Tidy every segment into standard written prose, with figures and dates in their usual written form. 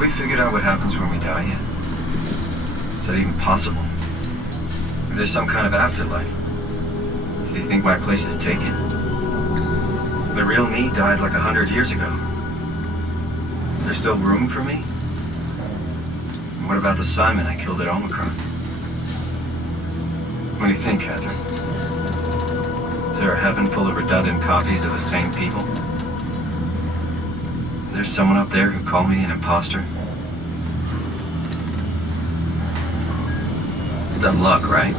we figured out what happens when we die yet? Is that even possible? If there's some kind of afterlife, do you think my place is taken? The real me died like 100 years ago. Is there still room for me? And what about the Simon I killed at Omicron? What do you think, Catherine? Is there a heaven full of redundant copies of the same people? Is there someone up there who called me an imposter? It's dumb luck, right?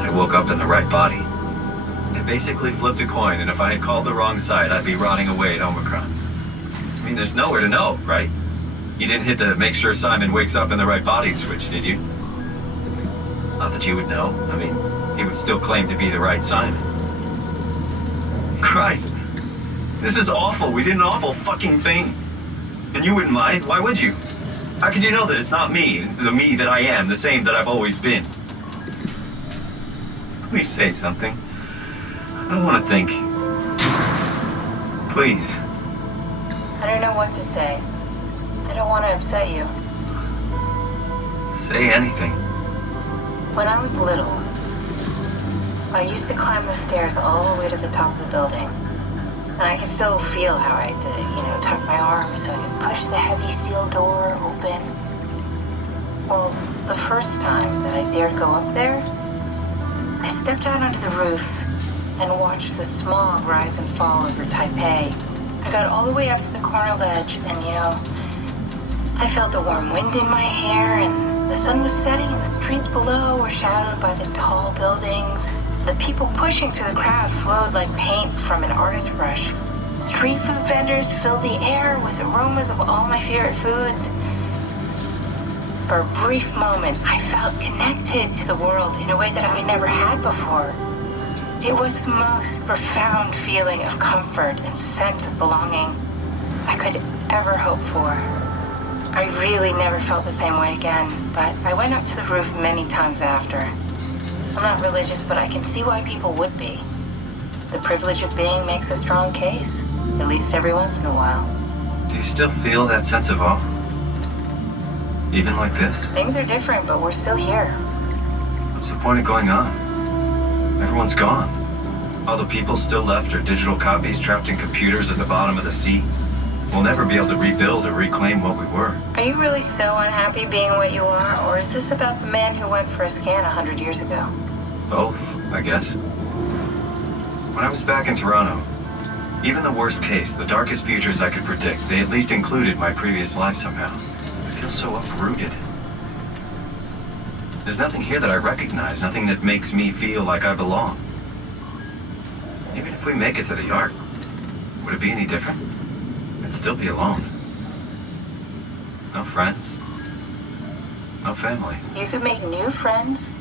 I woke up in the right body. I basically flipped a coin, and if I had called the wrong side, I'd be rotting away at Omicron. I mean, there's nowhere to know, right? You didn't hit the make sure Simon wakes up in the right body switch, did you? Not that you would know. I mean, he would still claim to be the right Simon. Christ. This is awful. We did an awful fucking thing. And you wouldn't mind? Why would you? How could you know that it's not me, the me that I am, the same that I've always been? Please say something. I don't want to think. Please. I don't know what to say. I don't want to upset you. Say anything. When I was little, I used to climb the stairs all the way to the top of the building. And I can still feel how I had to, tuck my arms so I could push the heavy steel door open. Well, the first time that I dared go up there, I stepped out onto the roof and watched the smog rise and fall over Taipei. I got all the way up to the corner ledge and, I felt the warm wind in my hair and the sun was setting and the streets below were shadowed by the tall buildings. The people pushing through the crowd flowed like paint from an artist's brush. Street food vendors filled the air with aromas of all my favorite foods. For a brief moment, I felt connected to the world in a way that I never had before. It was the most profound feeling of comfort and sense of belonging I could ever hope for. I really never felt the same way again, but I went up to the roof many times after. I'm not religious, but I can see why people would be. The privilege of being makes a strong case, at least every once in a while. Do you still feel that sense of awe? Even like this? Things are different, but we're still here. What's the point of going on? Everyone's gone. All the people still left are digital copies trapped in computers at the bottom of the sea. We'll never be able to rebuild or reclaim what we were. Are you really so unhappy being what you are, or is this about the man who went for a scan 100 years ago? Both, I guess. When I was back in Toronto, even the worst case, the darkest futures I could predict, they at least included my previous life somehow. I feel so uprooted. There's nothing here that I recognize, nothing that makes me feel like I belong. Even if we make it to the Ark, would it be any different? I'd still be alone. No friends. No family. You could make new friends.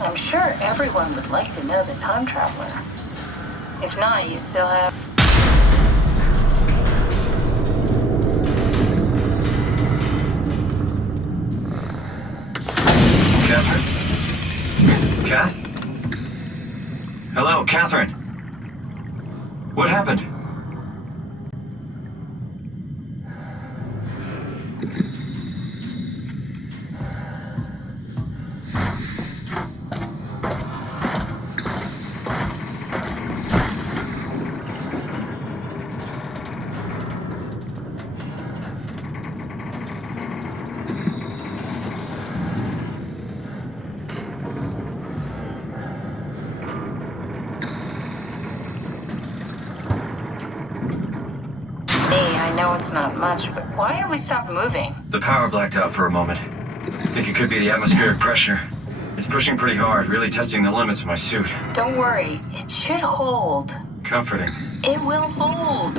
I'm sure everyone would like to know the time traveler. If not, you still have... Catherine? Kath? Hello, Catherine. What happened? It's not much, but why have we stopped moving? The power blacked out for a moment. I think it could be the atmospheric pressure. It's pushing pretty hard, really testing the limits of my suit. Don't worry, it should hold. Comforting. It will hold.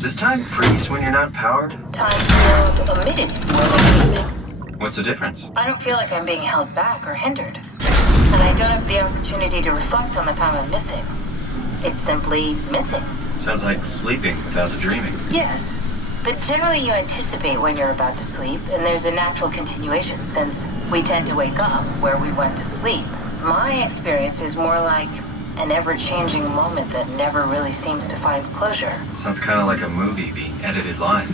Does time freeze when you're not powered? Time feels omitted more than moving. What's the difference? I don't feel like I'm being held back or hindered. And I don't have the opportunity to reflect on the time I'm missing. It's simply missing. Sounds like sleeping without the dreaming. Yes, but generally you anticipate when you're about to sleep, and there's a natural continuation since we tend to wake up where we went to sleep. My experience is more like an ever-changing moment that never really seems to find closure. Sounds kind of like a movie being edited live.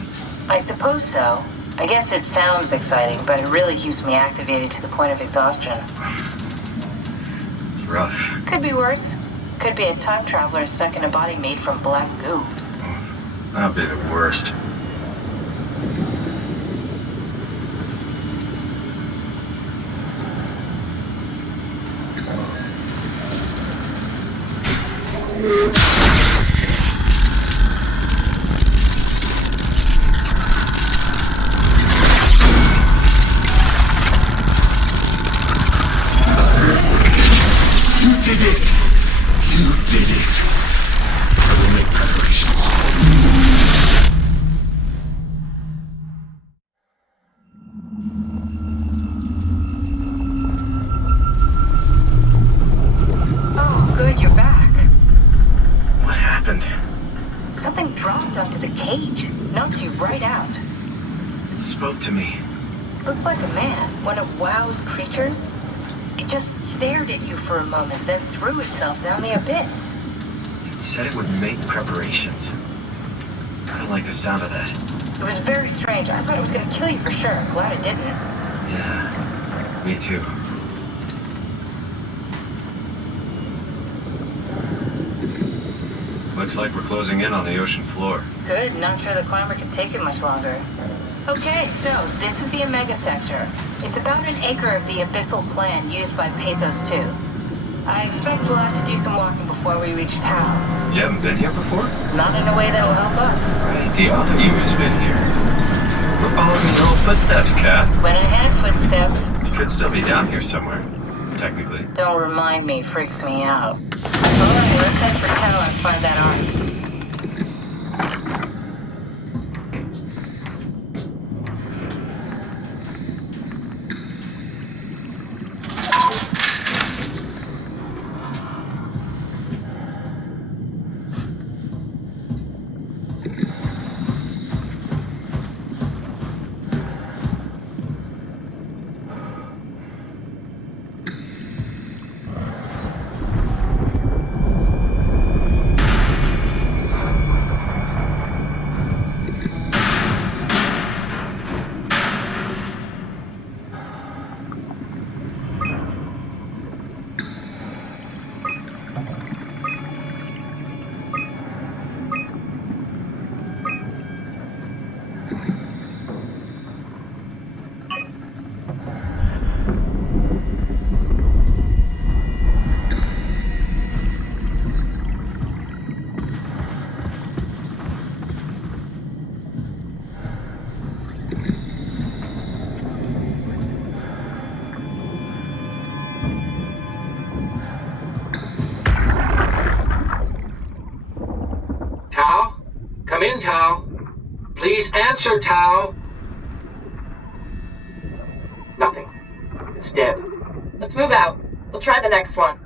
I suppose so. I guess it sounds exciting, but it really keeps me activated to the point of exhaustion. It's rough. Could be worse. Could be a time traveler stuck in a body made from black goo. That'd be the worst. Something dropped onto the cage. Knocked you right out. It spoke to me. Looked like a man, one of WoW's creatures. It just stared at you for a moment, then threw itself down the abyss. It said it would make preparations. I don't like the sound of that. It was very strange. I thought it was going to kill you for sure. Glad it didn't. Yeah, me too. Looks like we're closing in on the ocean floor. Good. Not sure the climber can take it much longer. Okay, so this is the Omega Sector. It's about an acre of the abyssal plan used by Pathos 2. I expect we'll have to do some walking before we reach town. You haven't been here before? Not in a way that'll help us. Right, the other you has been here. We're following your old footsteps, Kat. When I had footsteps. You could still be down here somewhere, technically. Don't remind me, freaks me out. Alright, let's head for town and find that ark. Come in, Tao. Please answer, Tao. Nothing. It's dead. Let's move out. We'll try the next one.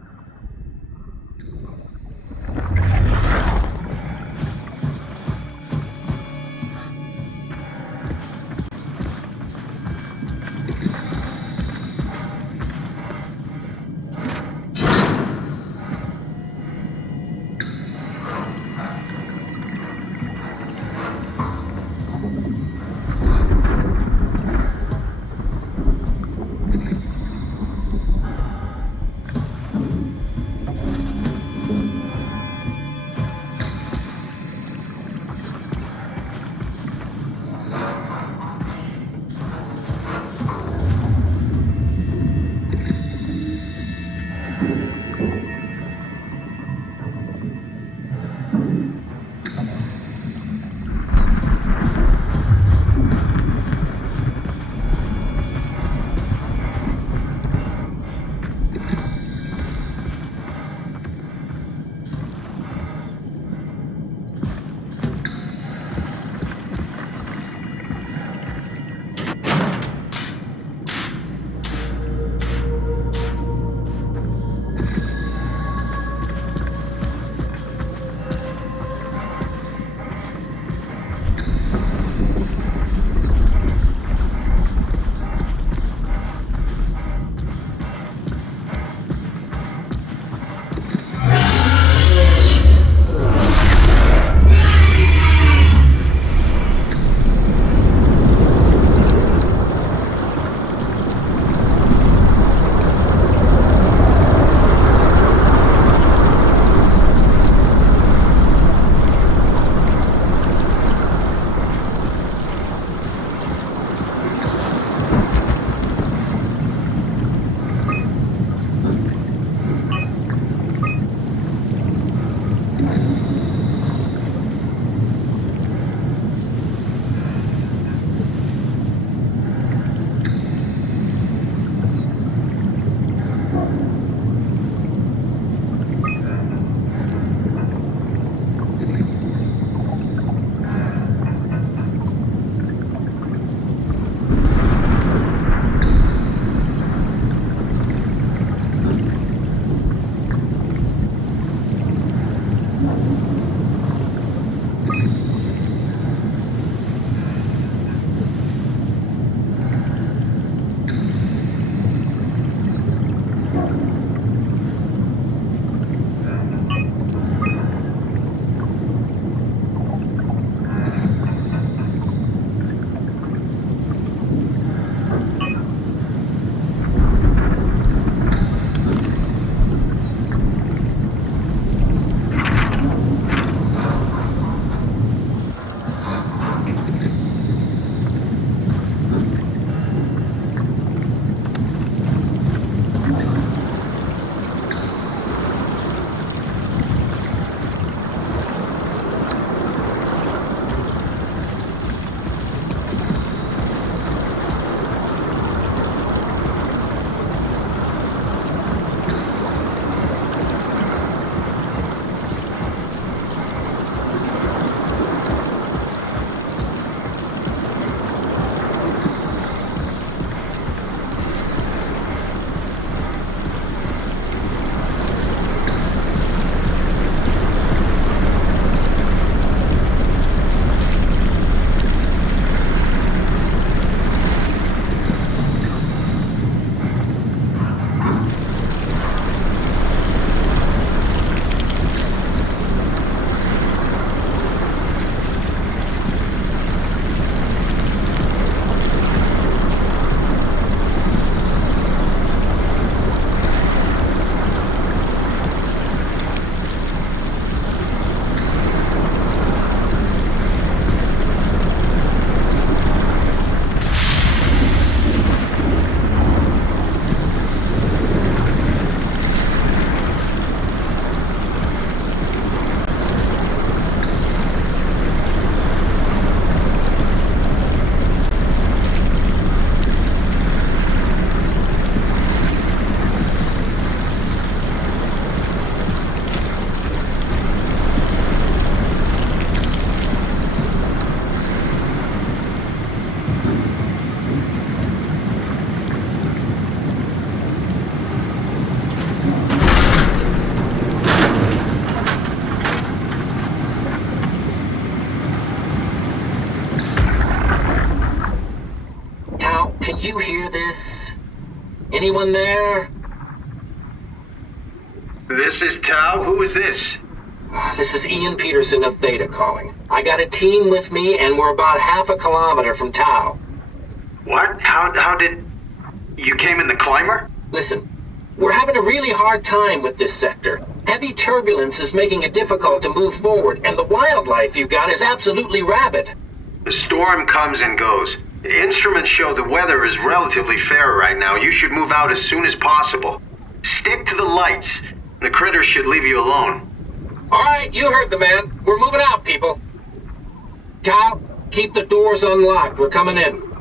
Did you hear this? Anyone there? This is Tau. Who is this? This is Ian Peterson of Theta calling. I got a team with me, and we're about half a kilometer from Tau. What? How did... You came in the climber? Listen, we're having a really hard time with this sector. Heavy turbulence is making it difficult to move forward, and the wildlife you got is absolutely rabid. The storm comes and goes. The instruments show the weather is relatively fair right now. You should move out as soon as possible. Stick to the lights. The critters should leave you alone. All right, you heard the man. We're moving out, people. Tau, keep the doors unlocked. We're coming in.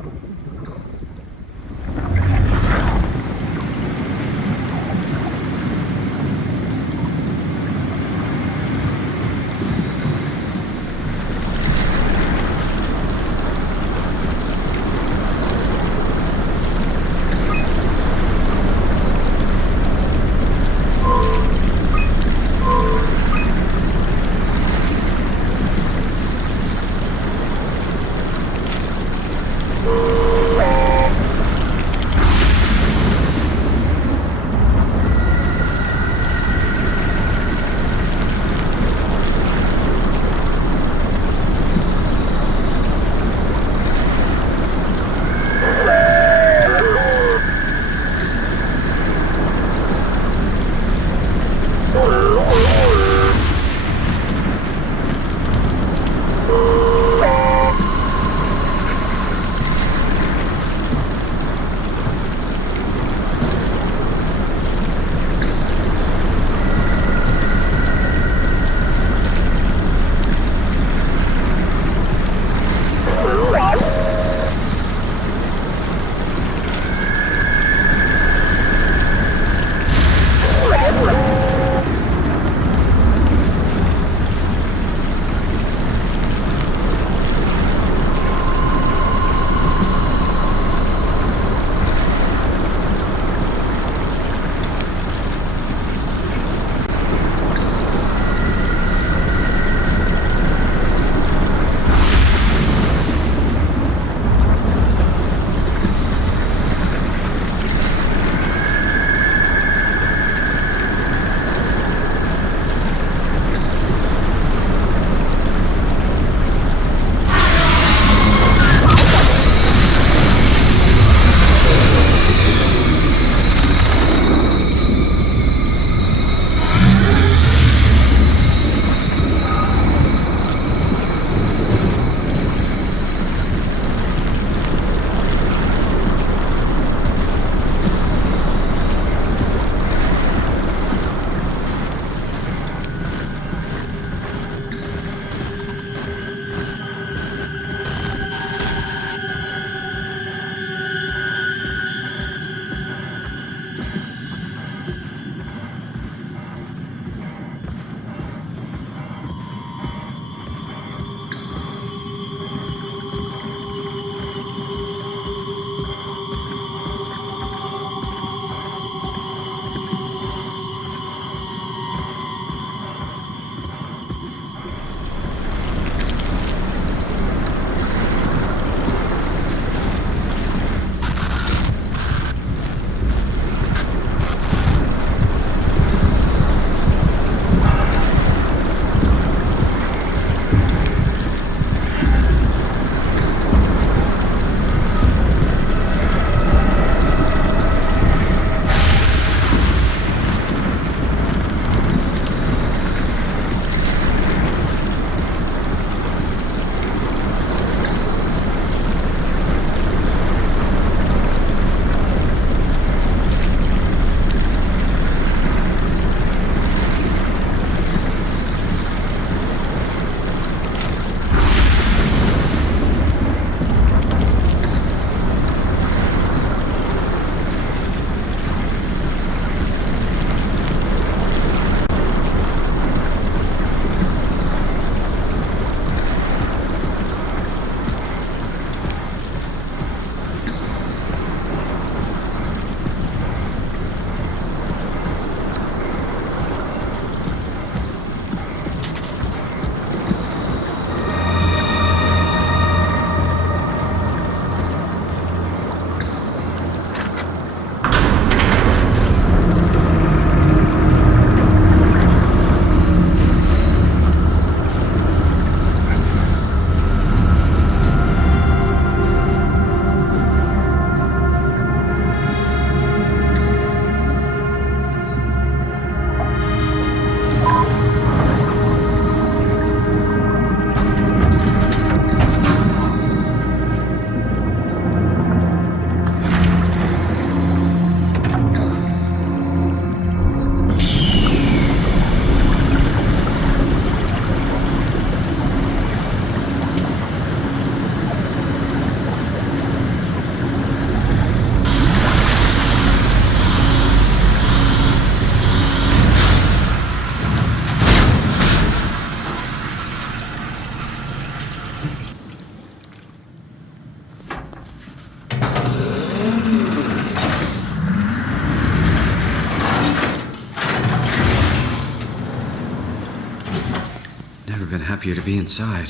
never been happier to be inside.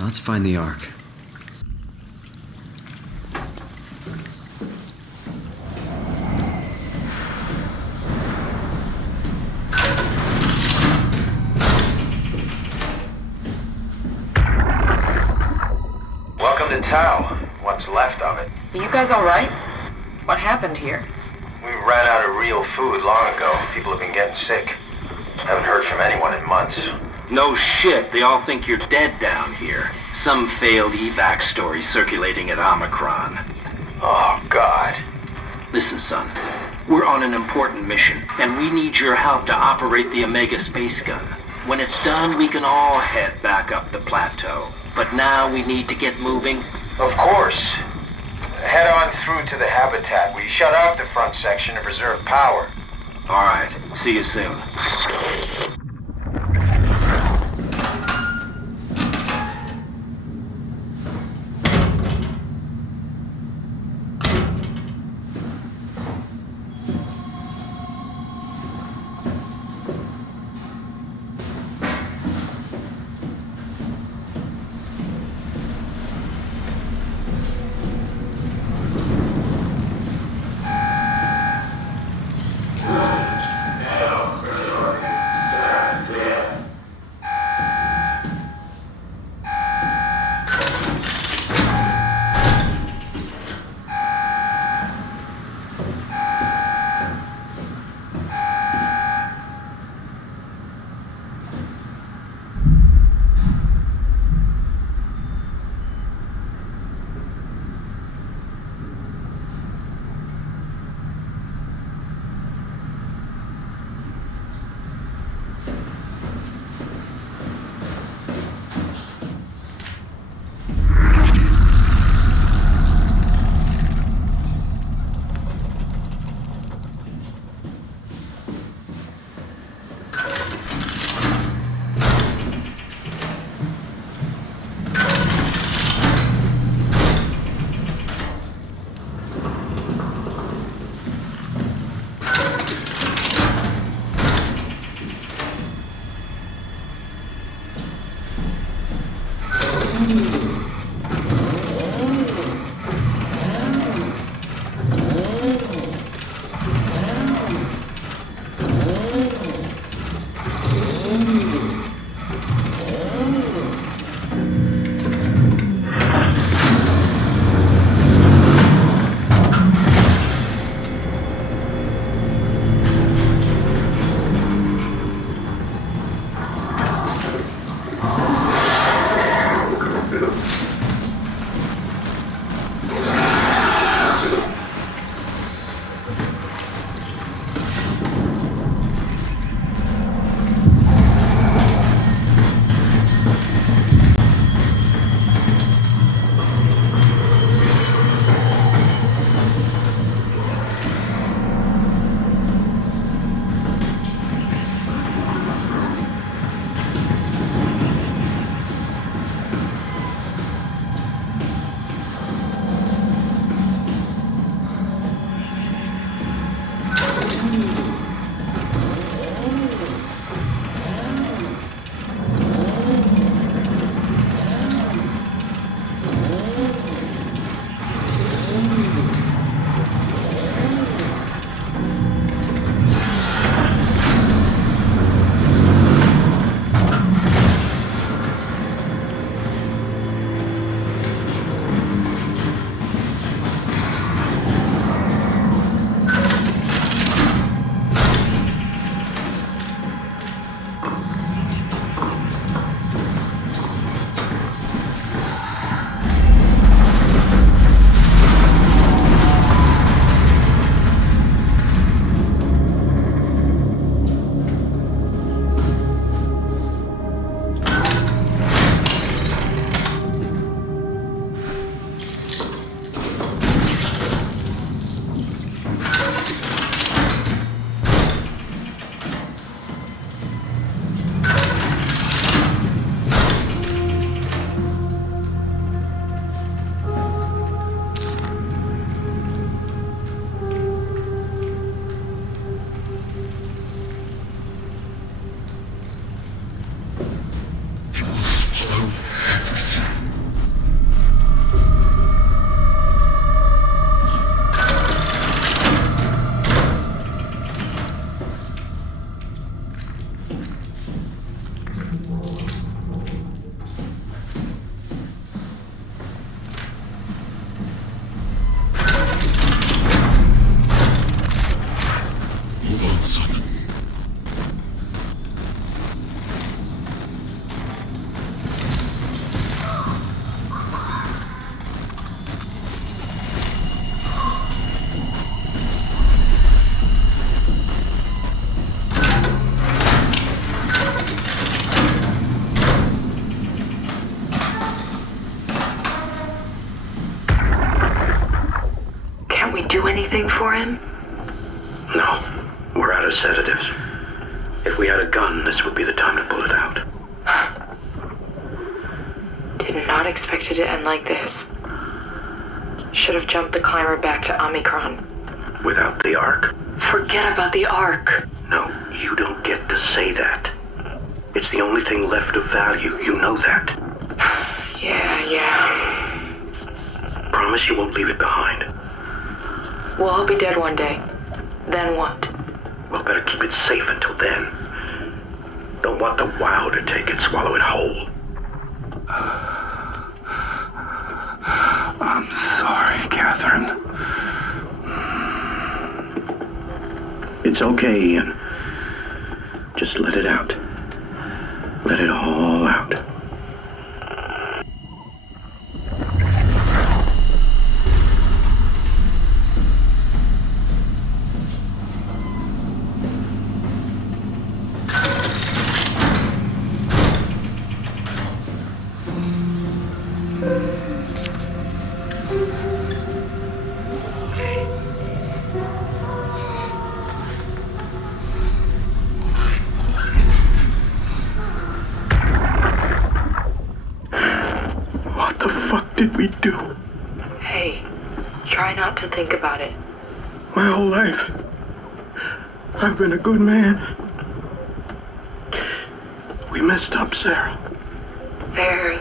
Let's find the Ark. Welcome to Tau. What's left of it. Are you guys alright? What happened here? We ran out of real food long ago. People have been getting sick. Haven't heard from anyone in months. No shit, they all think you're dead down here. Some failed evac story circulating at Omicron. Oh, God. Listen, son. We're on an important mission, and we need your help to operate the Omega space gun. When it's done, we can all head back up the plateau. But now we need to get moving. Of course. Head on through to the habitat. We shut off the front section to preserve power. All right, see you soon. Move on, son. Can't we do anything for him? No, we're out of sedatives. If we had a gun, this would be the time to pull it out. Did not expect it to end like this. Should have jumped the climber back to Omicron. Without the Ark? Forget about the Ark. No, you don't get to say that. It's the only thing left of value, you know that. Yeah. Promise you won't leave it behind. We'll all be dead one day. Then what? Well, better keep it safe until then. Don't want the Wow to take it, swallow it whole. I'm sorry, Catherine. It's okay, Ian. Just let it out. Let it all out. What the fuck did we do? Hey, try not to think about it. My whole life, I've been a good man. We messed up, Sarah. There.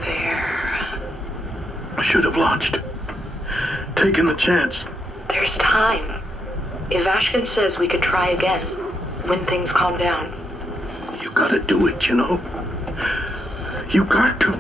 I should have launched. Taken the chance. There's time. If Ashkin says we could try again, when things calm down. You gotta do it, you know? You got to.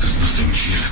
There's nothing here.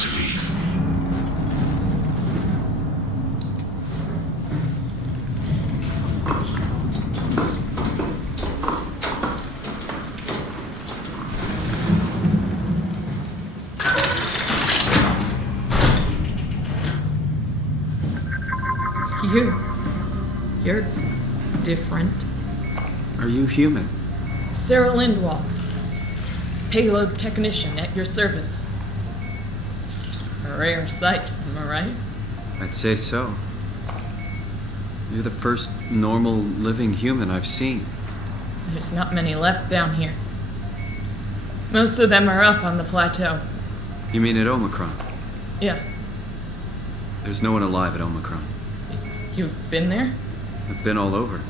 to leave. You're different. Are you human? Sarah Lindwall, payload technician at your service. A rare sight, am I right? I'd say so. You're the first normal living human I've seen. There's not many left down here. Most of them are up on the plateau. You mean at Omicron? Yeah, There's no one alive at Omicron. you've been there? I've been all over.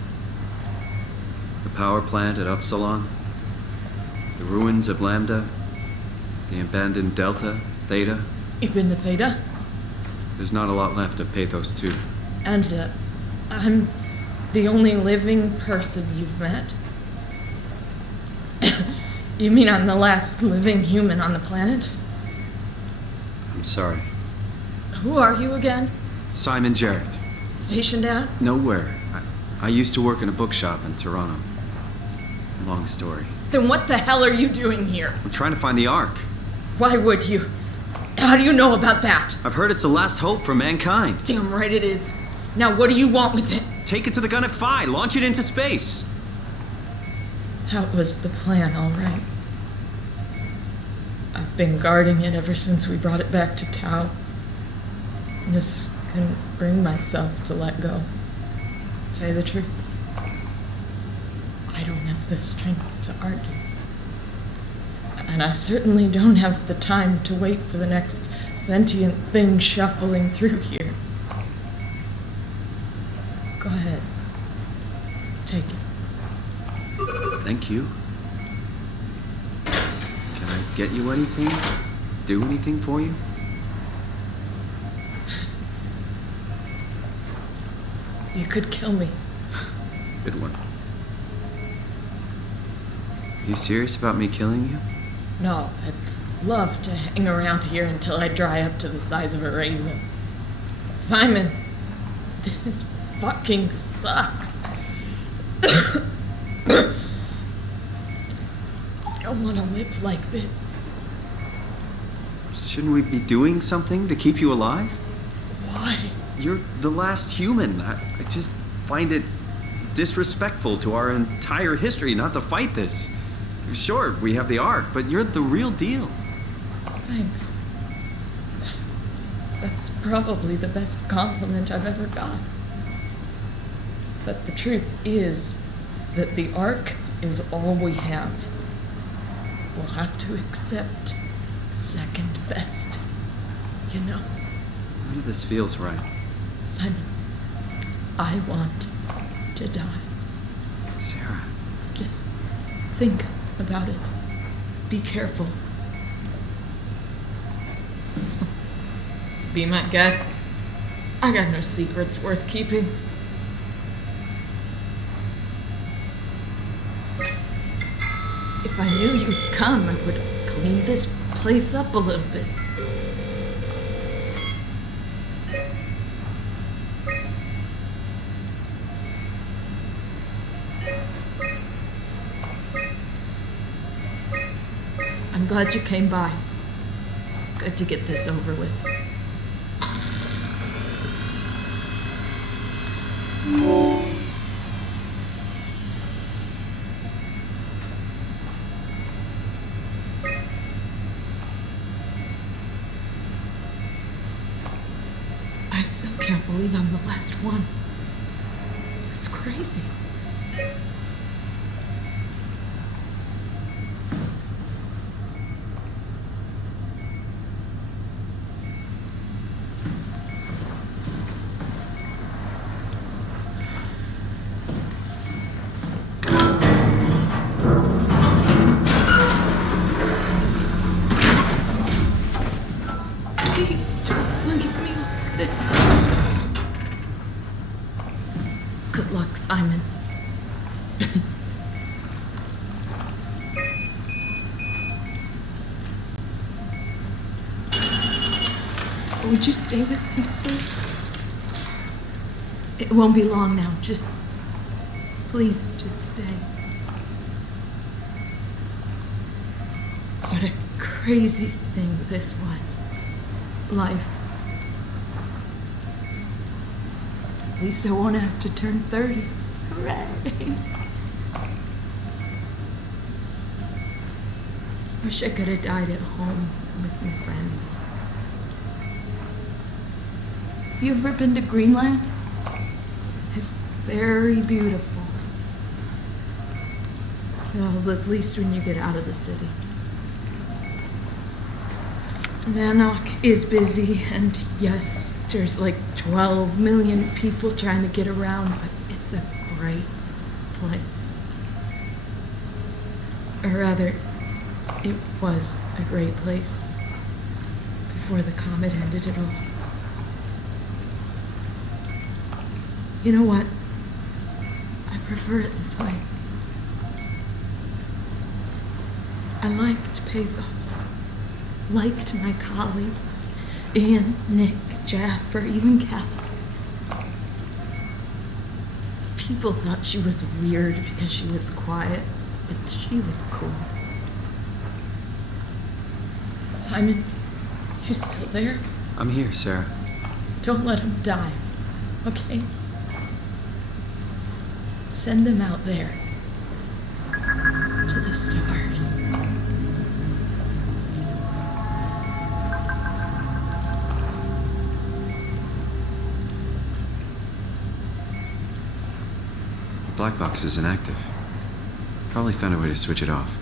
The power plant at Upsilon, the ruins of Lambda, the abandoned Delta, Theta. You've been to Theta? There's not a lot left of Pathos 2. And, I'm the only living person you've met? You mean I'm the last living human on the planet? I'm sorry. Who are you again? Simon Jarrett. Stationed out? Nowhere. I used to work in a bookshop in Toronto. Long story. Then what the hell are you doing here? I'm trying to find the Ark. Why would you? How do you know about that? I've heard it's the last hope for mankind. Damn right it is. Now what do you want with it? Take it to the gun at Phi. Launch it into space. That was the plan, all right. I've been guarding it ever since we brought it back to Tau. Just couldn't bring myself to let go. Tell you the truth, I don't have the strength to argue. And I certainly don't have the time to wait for the next sentient thing shuffling through here. Go ahead. Take it. Thank you. Can I get you anything? Do anything for you? You could kill me. Good one. You serious about me killing you? No, I'd love to hang around here until I dry up to the size of a raisin. Simon, this fucking sucks. I don't want to live like this. Shouldn't we be doing something to keep you alive? Why? You're the last human. I just find it disrespectful to our entire history not to fight this. Sure, we have the Ark, but you're the real deal. Thanks. That's probably the best compliment I've ever got. But the truth is that the Ark is all we have. We'll have to accept second best. You know? None of this feels right. Simon, I want to die. Sarah. Just think about it. Be careful. Be my guest. I got no secrets worth keeping. If I knew you'd come, I would clean this place up a little bit. I'm glad you came by. Good to get this over with. I still can't believe I'm the last one. It's crazy. Please don't leave me like this. Good luck, Simon. Would you stay with me, please? It won't be long now. Please, just stay. What a crazy thing this was. Life. At least I won't have to turn 30. Hooray! Wish I could have died at home with my friends. Have you ever been to Greenland? It's very beautiful. Well, at least when you get out of the city. Nanook is busy, and yes, there's like 12 million people trying to get around, but it's a great place. Or rather, it was a great place before the comet ended it all. You know what? I prefer it this way. I liked pathos. Liked my colleagues. Ian, Nick, Jasper, even Catherine. People thought she was weird because she was quiet, but she was cool. Simon, you still there? I'm here, Sarah. Don't let him die, okay? Send them out there. To the stars. The black box is inactive. Probably found a way to switch it off.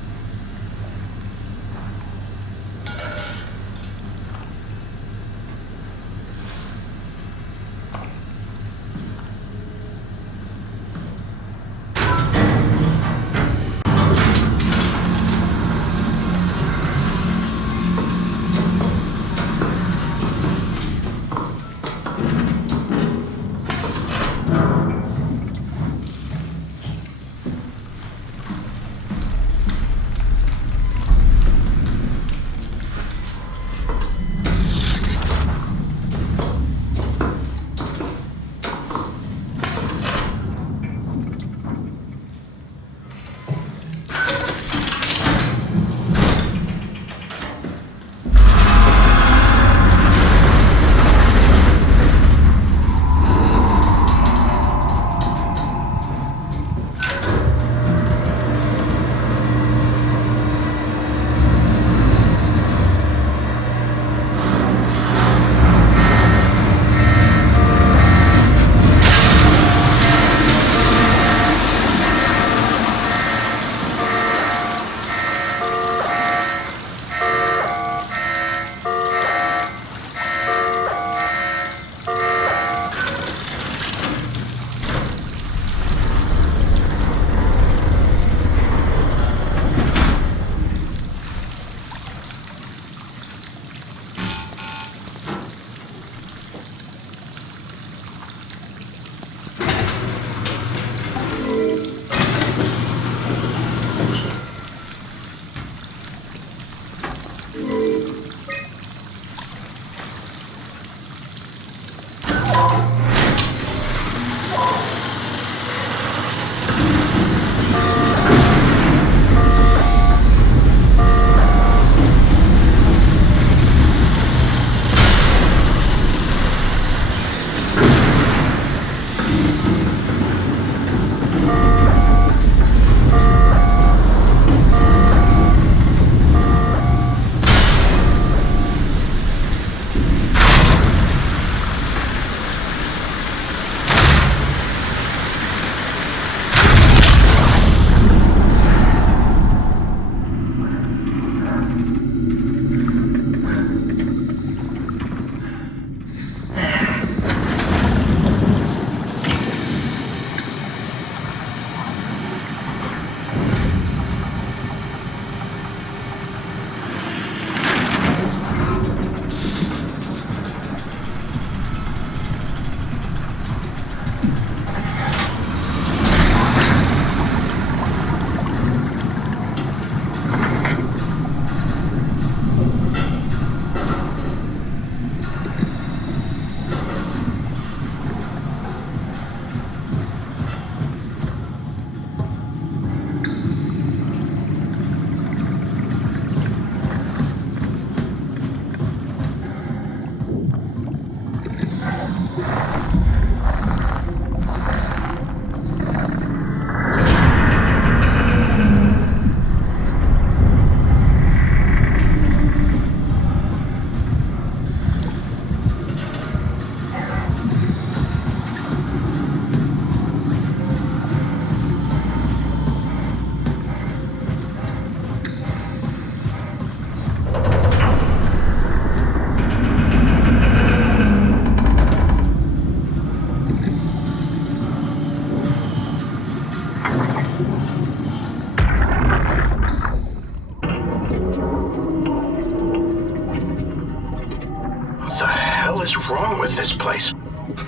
is wrong with this place?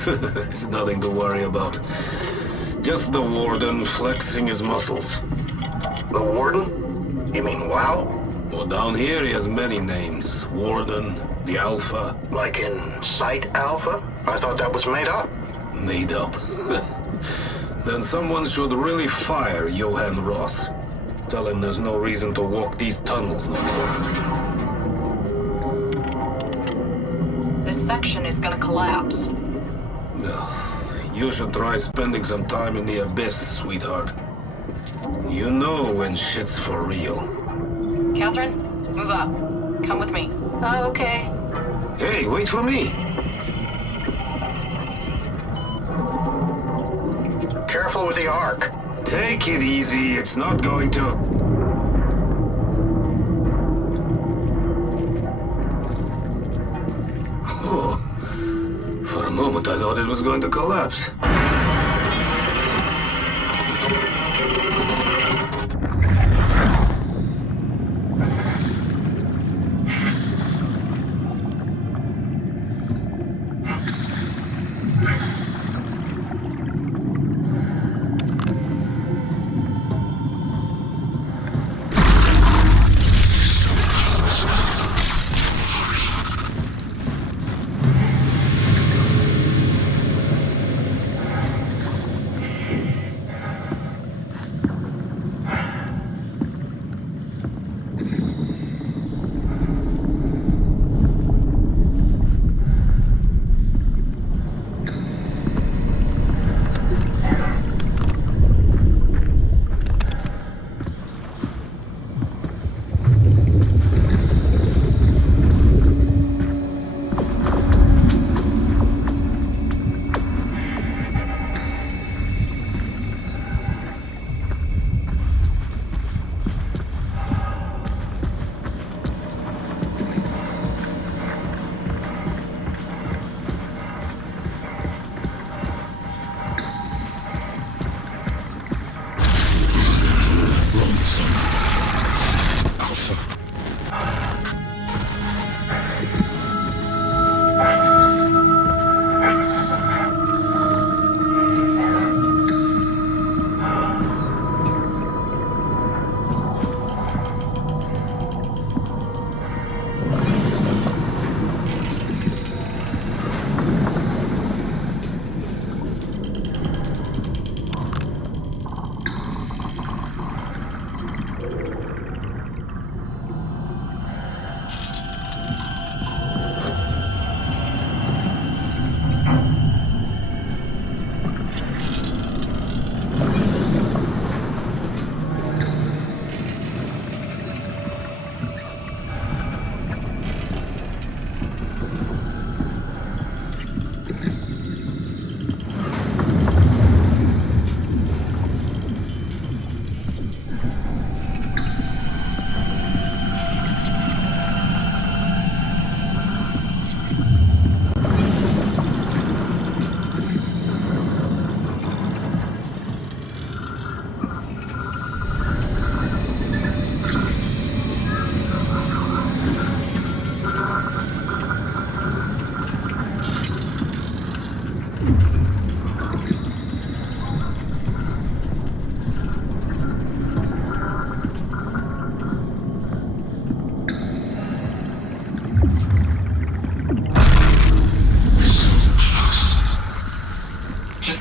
It's nothing to worry about. Just the warden flexing his muscles. The warden? You mean WoW? Well, down here he has many names. Warden, the Alpha. Like in Site Alpha? I thought that was made up. Made up. Then someone should really fire Johan Ross. Tell him there's no reason to walk these tunnels no more. This section is gonna collapse. You should try spending some time in the abyss, sweetheart. You know when shit's for real. Catherine, move up. Come with me. Oh, okay. Hey, wait for me! Careful with the Ark. Take it easy, it's not going to... Oh, for a moment I thought it was going to collapse.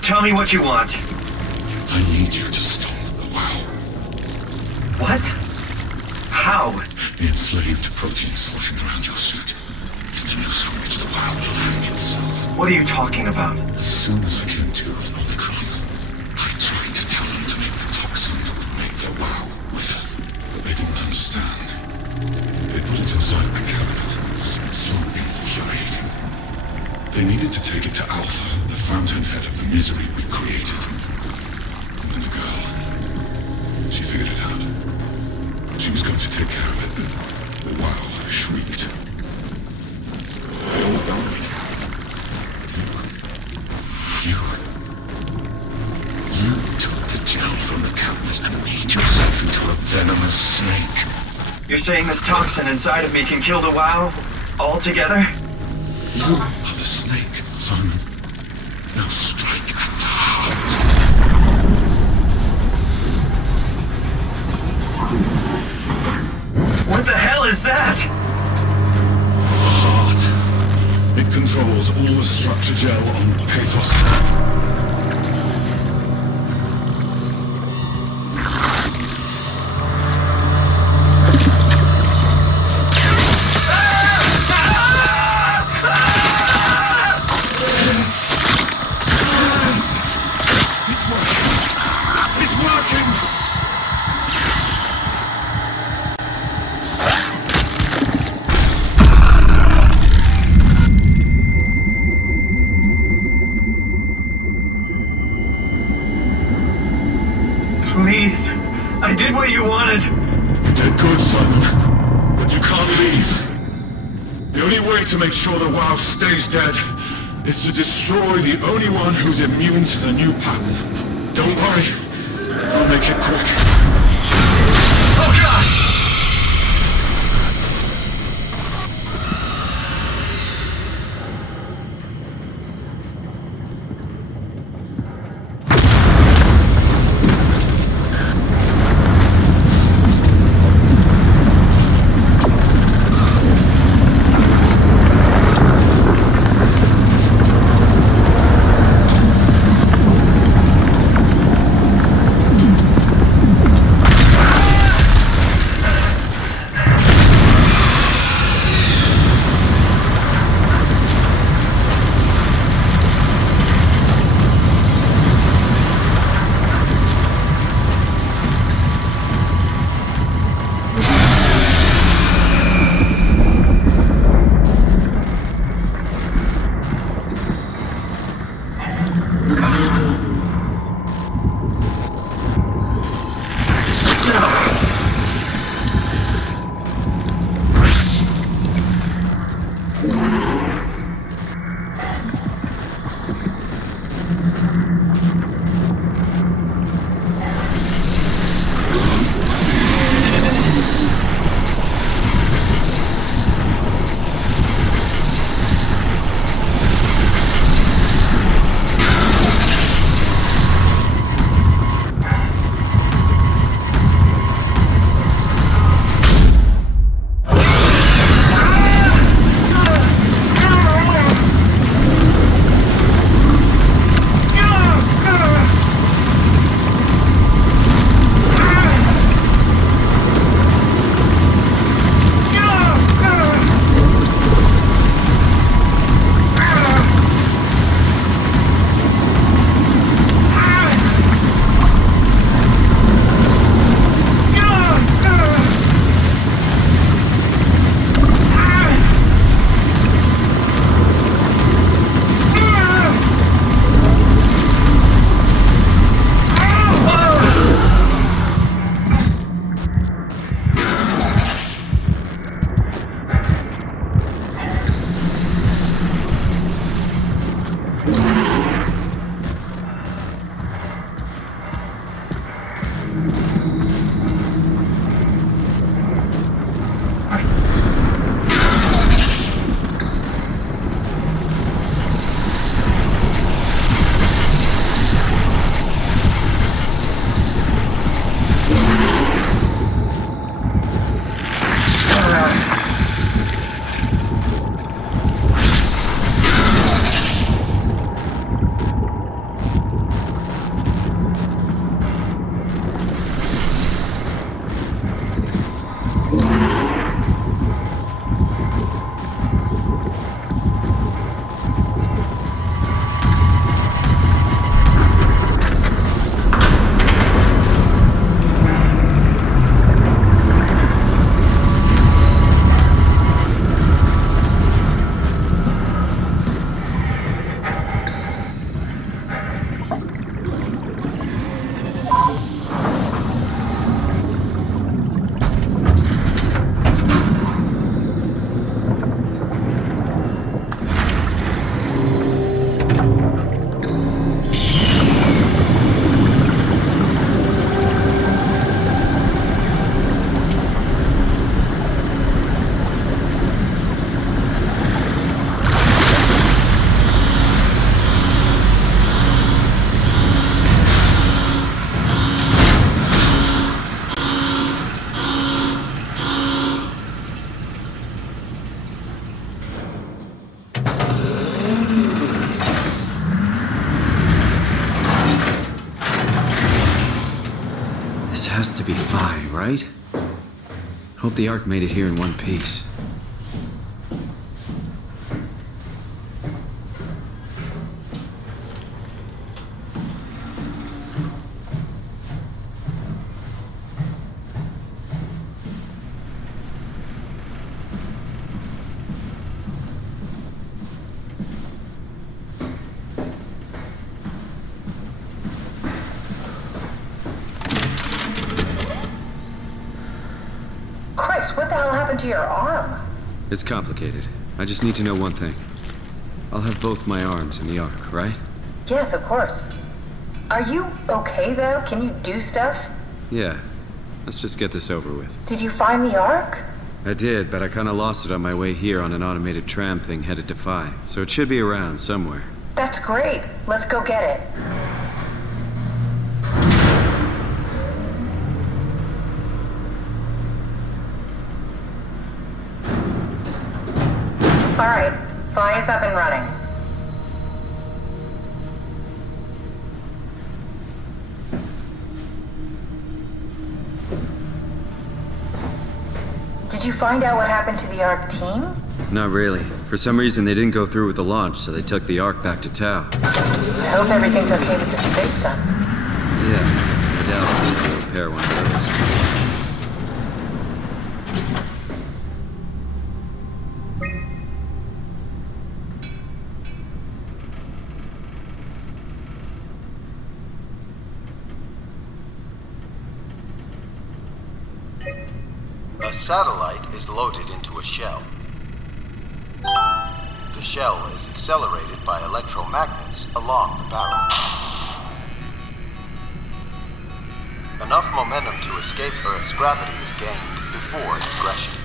Tell me what you want. I need you to stop the WoW. What? How? The enslaved protein sloshing around your suit is the noose from which the WoW will hang itself. What are you talking about? As soon as I came to Omicron, I tried to tell them to make the toxin that would make the WoW wither, but they didn't understand. They put it inside a cabinet. So infuriating. They needed to take it to Alpha, the fountainhead of the misery we created. And then the girl, she figured it out. She was going to take care of it, but the WoW shrieked. They all died. You took the gel from the cabinet and made yourself into a venomous snake. You're saying this toxin inside of me can kill the WoW altogether? You are the snake, Simon. Now strike at the heart. What the hell is that? The heart. It controls all the structure gel on the Pathos. Please, I did what you wanted. You did good, Simon. But you can't leave. The only way to make sure the WoW stays dead is to destroy the only one who's immune to the new pattern. Don't worry. I'll make it quick. Oh God! to be Phi, right? Hope the Ark made it here in one piece. Chris, what the hell happened to your arm? It's complicated. I just need to know one thing. I'll have both my arms in the Ark, right? Yes, of course. Are you okay, though? Can you do stuff? Yeah. Let's just get this over with. Did you find the Ark? I did, but I kinda lost it on my way here on an automated tram thing headed to Phi, so it should be around somewhere. That's great. Let's go get it. All right, Phi is up and running. Did you find out what happened to the Ark team? Not really. For some reason, they didn't go through with the launch, so they took the Ark back to Tau. I hope everything's okay with the space gun. Yeah, I doubt we can repair one of those. A satellite is loaded into a shell. The shell is accelerated by electromagnets along the barrel. Enough momentum to escape Earth's gravity is gained before ingression.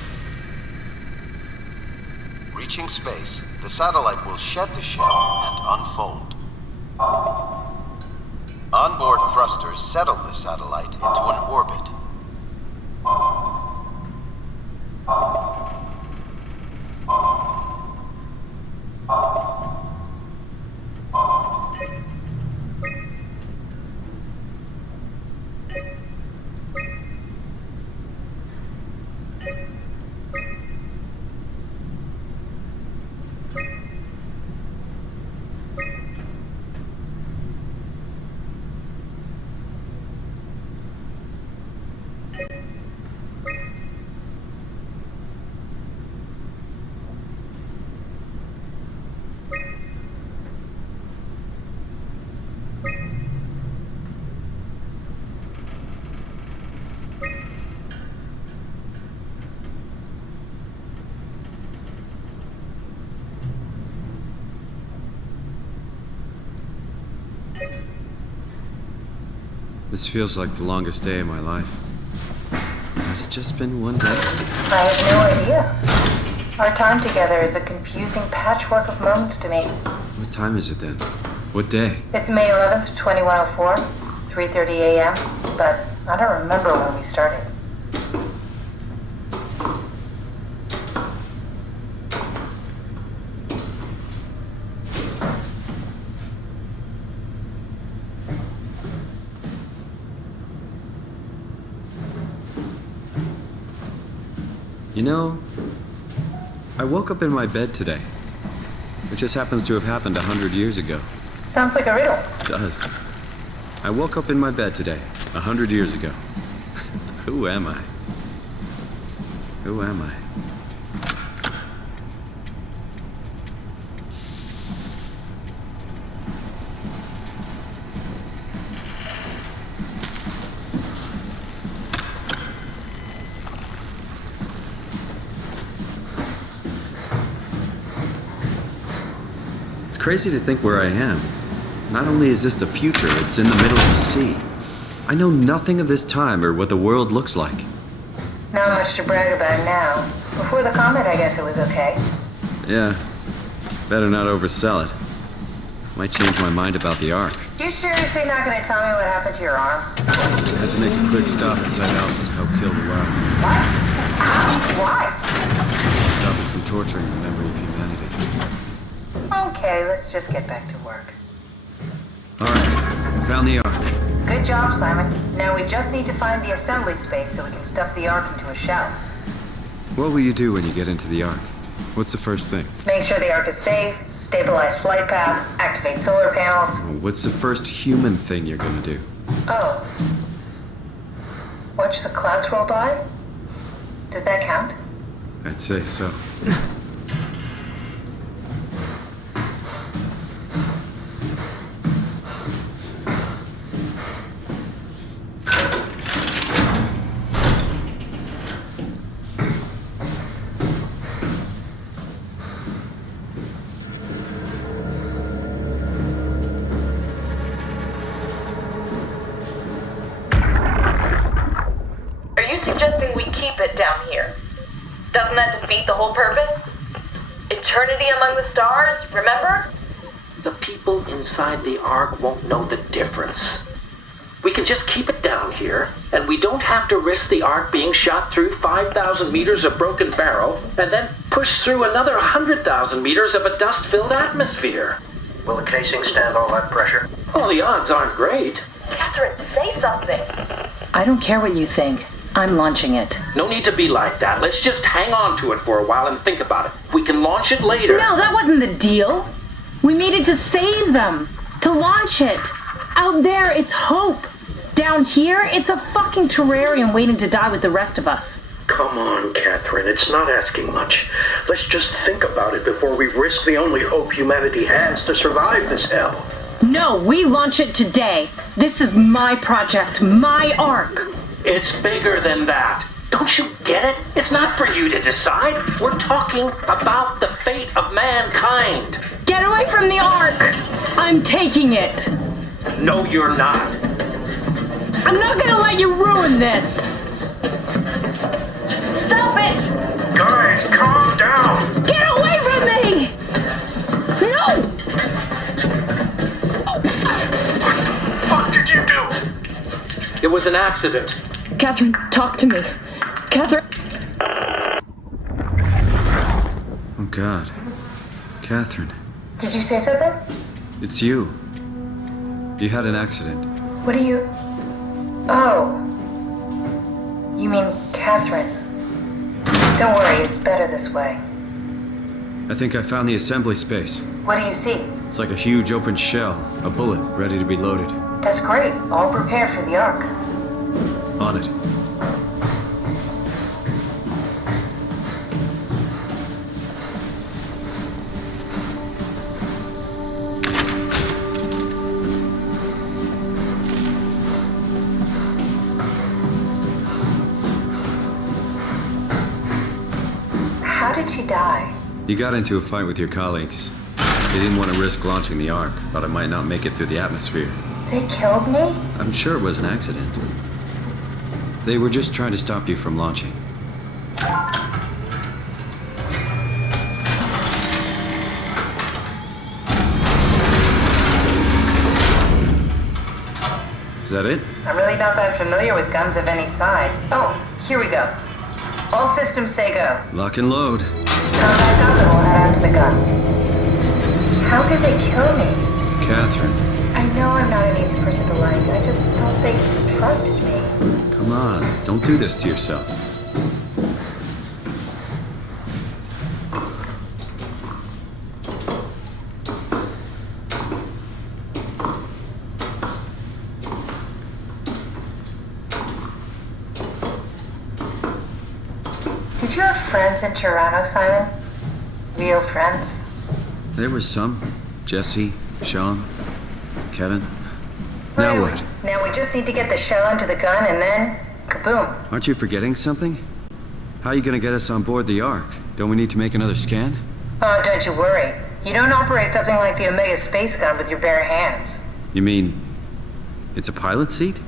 Reaching space, the satellite will shed the shell and unfold. Onboard thrusters settle the satellite into an orbit. This feels like the longest day of my life. Has it just been one day? I have no idea. Our time together is a confusing patchwork of moments to me. What time is it then? What day? It's May 11th, 2104, 3:30 a.m., but I don't remember when we started. You know, I woke up in my bed today. It just happens to have happened 100 years ago. Sounds like a riddle. It does. I woke up in my bed today, 100 years ago. Who am I? Who am I? It's crazy to think where I am. Not only is this the future, it's in the middle of the sea. I know nothing of this time or what the world looks like. Not much to brag about now. Before the comet, I guess it was okay. Yeah, better not oversell it. Might change my mind about the Ark. You seriously not gonna tell me what happened to your arm? I had to make a quick stop inside Alpha's help kill the world. What? How? Why? Stop it from torturing the memory of humanity. Okay, let's just get back to work. Alright, found the Ark. Good job, Simon. Now we just need to find the assembly space so we can stuff the Ark into a shell. What will you do when you get into the Ark? What's the first thing? Make sure the Ark is safe, stabilize flight path, activate solar panels. What's the first human thing you're gonna do? Oh. Watch the clouds roll by? Does that count? I'd say so. Down here. Doesn't that defeat the whole purpose? Eternity among the stars, remember? The people inside the Ark won't know the difference. We can just keep it down here, and we don't have to risk the Ark being shot through 5,000 meters of broken barrel, and then push through another 100,000 meters of a dust-filled atmosphere. Will the casing stand all that pressure? Well, the odds aren't great. Catherine, say something. I don't care what you think. I'm launching it. No need to be like that. Let's just hang on to it for a while and think about it. We can launch it later. No, that wasn't the deal. We made it to save them. To launch it. Out there, it's hope. Down here, it's a fucking terrarium waiting to die with the rest of us. Come on, Catherine. It's not asking much. Let's just think about it before we risk the only hope humanity has to survive this hell. No, we launch it today. This is my project, my Ark. It's bigger than that. Don't you get it? It's not for you to decide. We're talking about the fate of mankind. Get away from the Ark! I'm taking it. No, you're not. I'm not gonna let you ruin this. Stop it! Guys, calm down. Get away from me! No! What did you do? It was an accident. Catherine, talk to me. Catherine. Oh, God. Catherine. Did you say something? It's you. You had an accident. What do you... Oh. You mean Catherine. Don't worry, it's better this way. I think I found the assembly space. What do you see? It's like a huge open shell, a bullet ready to be loaded. That's great. All prepared for the Ark. On it. How did she die? You got into a fight with your colleagues. They didn't want to risk launching the Ark. Thought it might not make it through the atmosphere. They killed me? I'm sure it was an accident. They were just trying to stop you from launching. Is that it? I'm really not that familiar with guns of any size. Oh, here we go. All systems say go. Lock and load. Contact up and we'll head out to the gun. How could they kill me? Catherine. I know I'm not an easy person to like. I just thought they trusted me. Come on, don't do this to yourself. Did you have friends in Toronto, Simon? Real friends? There was some. Jesse, Sean, Kevin. Now what? Now we just need to get the shell into the gun and then... kaboom. Aren't you forgetting something? How are you gonna get us on board the Ark? Don't we need to make another scan? Oh, don't you worry. You don't operate something like the Omega space gun with your bare hands. You mean... it's a pilot seat?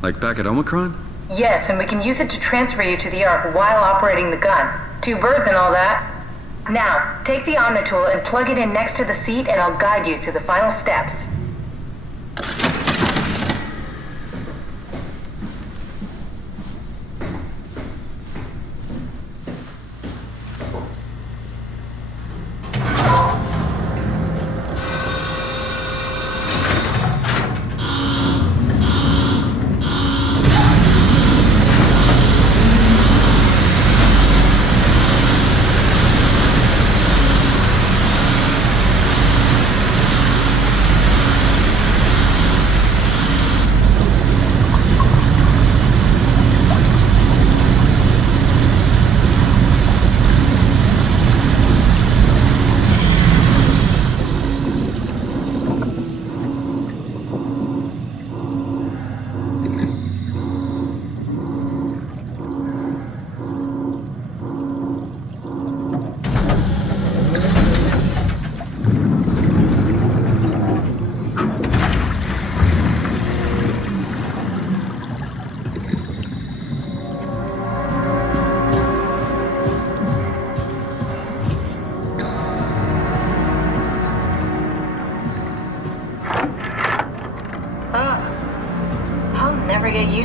Like back at Omicron? Yes, and we can use it to transfer you to the Ark while operating the gun. 2 birds and all that. Now, take the Omnitool and plug it in next to the seat and I'll guide you through the final steps.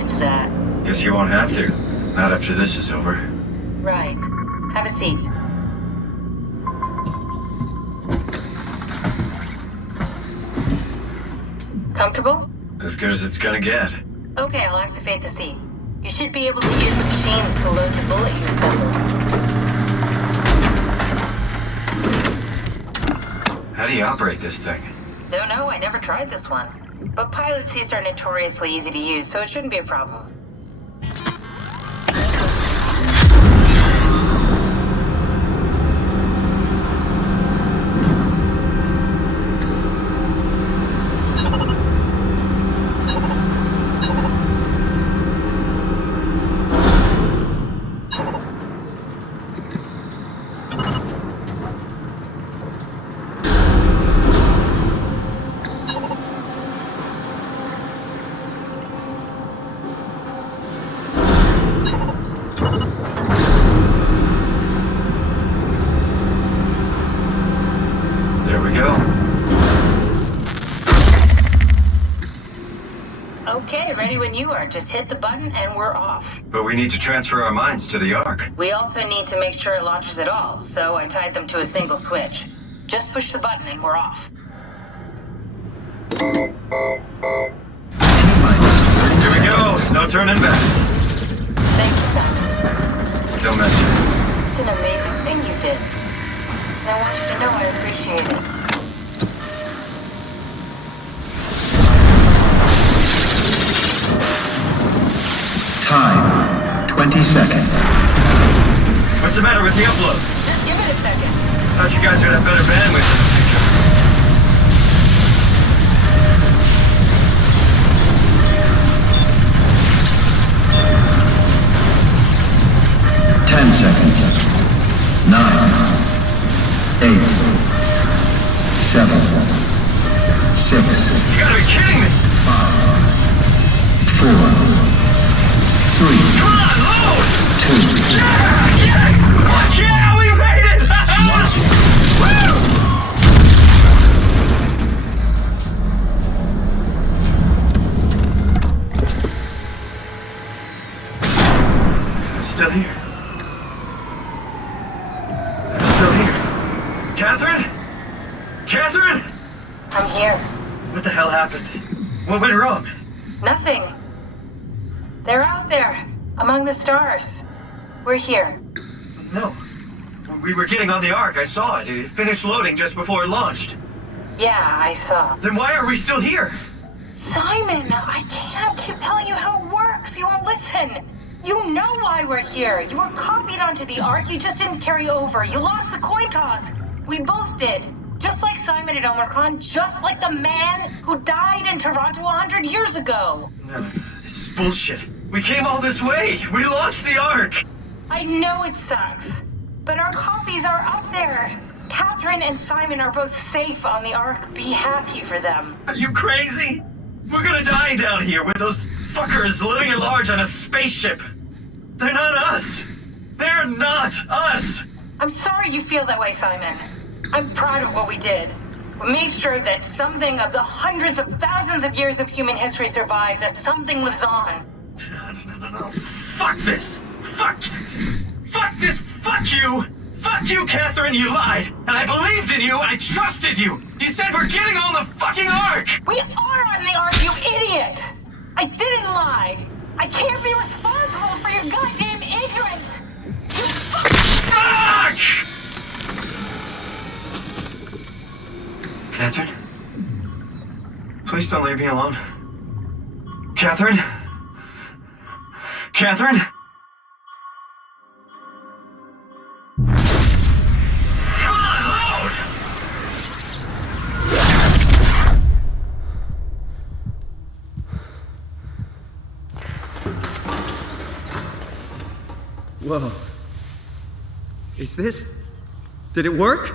used to that. Guess you won't have to. Not after this is over. Right. Have a seat. Comfortable? As good as it's gonna get. Okay, I'll activate the seat. You should be able to use the machines to load the bullet you assembled. How do you operate this thing? Don't know, I never tried this one. But pilot seats are notoriously easy to use, so it shouldn't be a problem. Okay, ready when you are. Just hit the button and we're off. But we need to transfer our minds to the Ark. We also need to make sure it launches at all, so I tied them to a single switch. Just push the button and we're off. Here we go. No turning back. Thank you, Simon. Don't mention it. It's an amazing thing you did. And I want you to know I appreciate it. Time, 20 seconds. What's the matter with the upload? Just give it a second. Thought you guys would have better bandwidth in the future. 10 seconds. 9, 8, 7, 6. You gotta be kidding me! 5, 4. 3, Come on, load! 2. Yes! Fuck yeah, we made it! Woo! I'm still here. I'm still here. Catherine? Catherine? I'm here. What the hell happened? What went wrong? Nothing. They're out there, among the stars. We're here. No. We were getting on the Ark. I saw it. It finished loading just before it launched. Yeah, I saw. Then why are we still here? Simon, I can't keep telling you how it works. You won't listen. You know why we're here. You were copied onto the Ark. You just didn't carry over. You lost the coin toss. We both did. Just like Simon at Omicron, just like the man who died in Toronto 100 years ago. No, this is bullshit. We came all this way. We launched the Ark. I know it sucks, but our copies are up there. Catherine and Simon are both safe on the Ark. Be happy for them. Are you crazy? We're gonna die down here with those fuckers living at large on a spaceship. They're not us. They're not us. I'm sorry you feel that way, Simon. I'm proud of what we did. We made sure that something of the hundreds of thousands of years of human history survives, that something lives on. No. Fuck this. Fuck this. Fuck you. Fuck you, Catherine. You lied. And I believed in you. I trusted you. You said we're getting on the fucking Ark. We are on the Ark, you idiot. I didn't lie. I can't be responsible for your goddamn ignorance. You fuck! Catherine? Please don't leave me alone. Catherine? Catherine? Come on, load! Whoa. Is this... Did it work?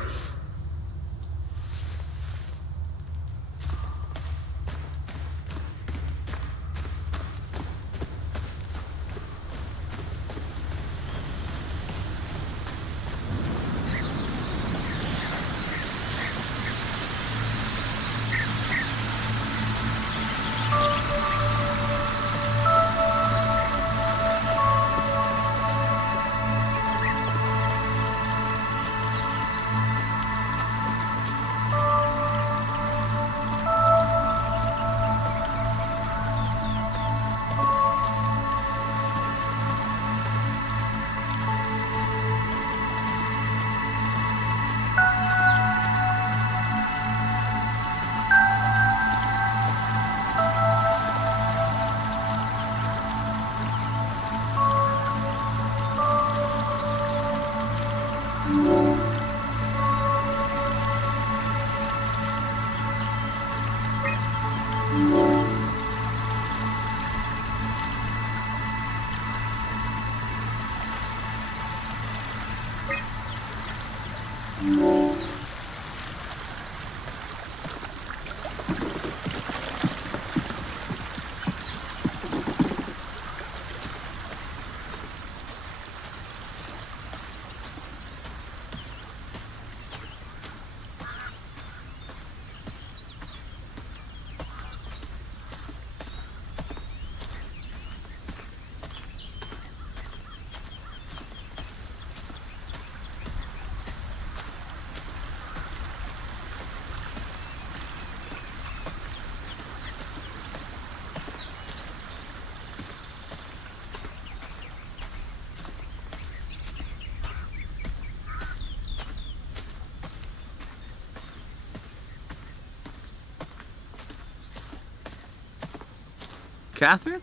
Catherine?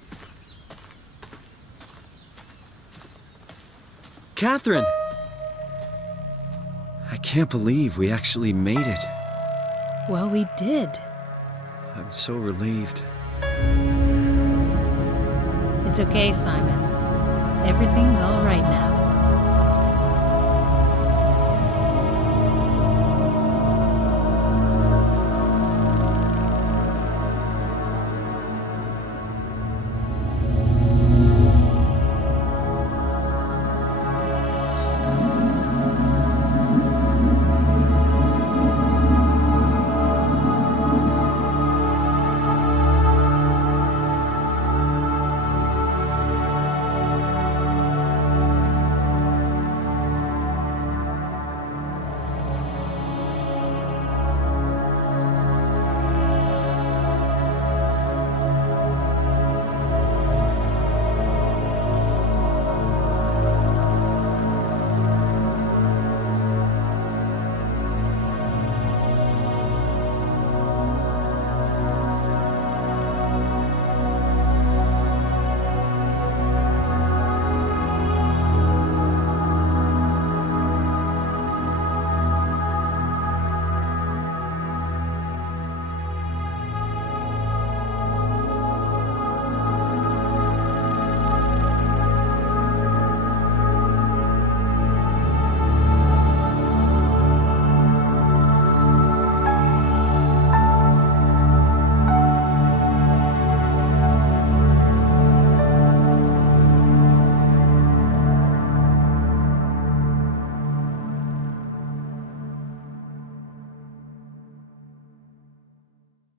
Catherine! I can't believe we actually made it. Well, we did. I'm so relieved. It's okay, Simon. Everything's all right now.